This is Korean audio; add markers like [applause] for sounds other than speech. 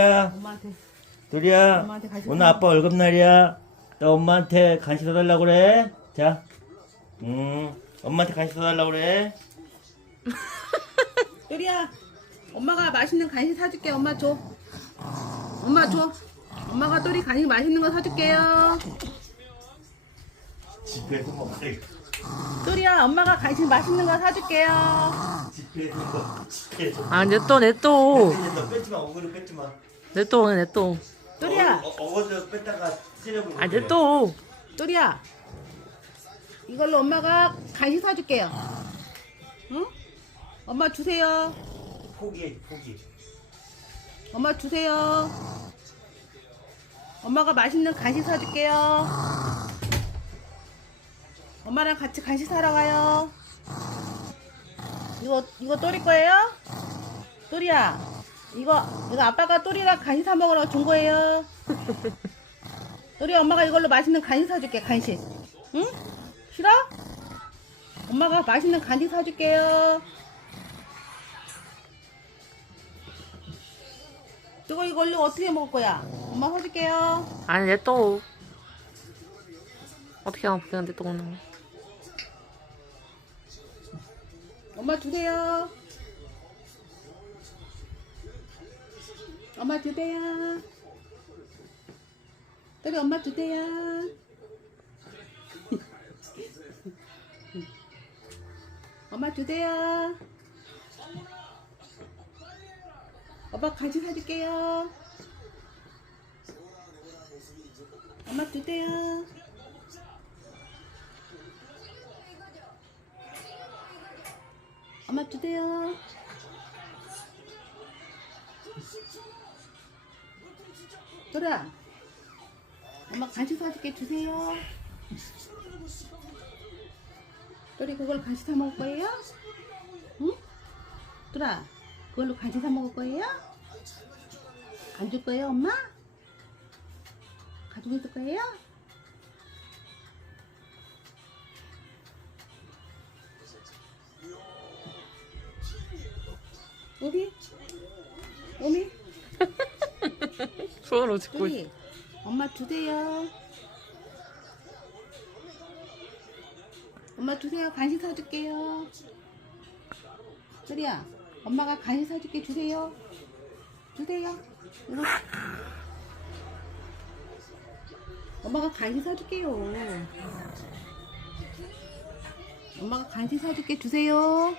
야, 엄마한테 둘이야. 엄마한테 간식 오늘 사- 아빠 월급날이야. 너 엄마한테 간식 사달라고 그래. 자, 음, 엄마한테 간식 사달라고 그래. [laughs] 또리야 엄마가 맛있는 간식 사줄게 엄마 줘 엄마 줘 엄마가 또리 간식 맛있는 거 사줄게요 집에서 먹래. 또리야 엄마가 간식 맛있는 거 사줄게요. 아, 내 또, 내 또. 이제 너 뺏지 마. 어그로 뺏지 마. 내 또, 내 또. 또리야 어, 어거저 뺐다가 찢어버려. 아, 내 또. 또리야 이걸로 엄마가 간식 사줄게요 응? 엄마 주세요 포기해, 포기. 엄마 주세요 엄마가 맛있는 간식 사줄게요 엄마랑 같이 간식 사러 가요 이거 이거 또리 거예요? 또리야 이거 이거 아빠가 또리랑 간식 사 먹으라고 준 거예요 또리 엄마가 이걸로 맛있는 간식 사줄게 간식 응? 싫어? 엄마가 맛있는 간식 사줄게요 이거 이걸로 어떻게 먹을 거야? 엄마 사줄게요 아니, 내 또. 어떻게 하면 내또 오는? 엄마 주세요. 엄마 주세요. 또리 엄마 주세요. [laughs] 엄마 주세요. 엄마 간식 사줄게요. 엄마 주세요. 엄마 주세요. 돌아. 엄마 간식 사줄게 주세요. 또리 그걸 간식 사 먹을 거예요? 응? 돌아. 그걸로 간식 사 먹을 거예요? 안 줄 거예요, 엄마? 가지고 있을 거예요? 오비? 오미? 서로 듣고. 우리 [laughs] 엄마 주세요. 엄마 주세요. 간식 사줄게요. 소리야, 엄마가 간식 사줄게 주세요. 주세요. 이거. 엄마가 간식 사줄게요. 엄마가 간식 사줄게 주세요.